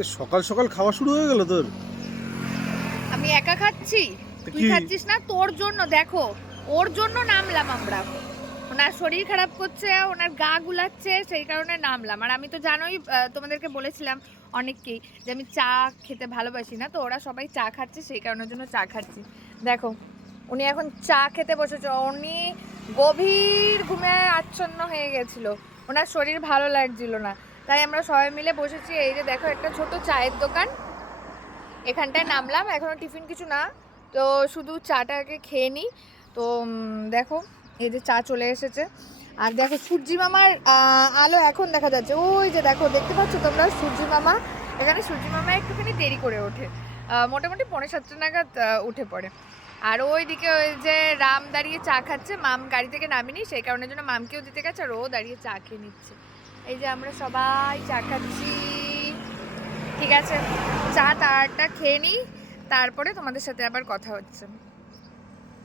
এ সকাল সকাল খাওয়া শুরু হয়ে গেল তোর? আমি একা খাচ্ছি, তুই খাচ্ছিস না? তোর জন্য, দেখো ওর জন্য নামলাম আমরা। ওনার শরীর খারাপ করছে, ওনার গা গুলাচ্ছে, সেই কারণে নামলাম। আর আমি তো জানোই, তোমাদেরকে বলেছিলাম অনেককেই যে আমি চা খেতে ভালোবাসি না, তো ওরা সবাই চা খাচ্ছে, সেই কারণের জন্য চা খাচ্ছি। দেখো উনি এখন চা খেতে বসেছে। উনি গভীর ঘুমে আচ্ছন্ন হয়ে গেছিল, ওনার শরীর ভালো লাগছিল না, তাই আমরা সবাই মিলে বসেছি। এই যে দেখো একটা ছোট চায়ের দোকান, এখানটায় নামলাম। এখনো টিফিন কিছু না, তো শুধু চাটাকে খেয়ে নিই। তো দেখো এই যে চা চলে এসেছে। আর দেখো সূর্যি মামার আলো এখন দেখা যাচ্ছে, ওই যে দেখো, দেখতে পাচ্ছ তোমরা সূর্যি মামা? এখানে সূর্যি মামা একটুখানি দেরি করে ওঠে, মোটামুটি 7:45 নাগাদ উঠে পড়ে। আর ওই দিকে ওই যে রাম দাঁড়িয়ে চা খাচ্ছে, মাম গাড়ি থেকে নামিনি, সেই কারণের জন্য মামকেও দিতে গেছে, আর ও দাঁড়িয়ে চা খেয়ে নিচ্ছে। এই যে আমরা সবাই চা খাচ্ছি। ঠিক আছে, চা তারটা খেয়ে নিই, তারপরে তোমাদের সাথে আবার কথা হচ্ছে।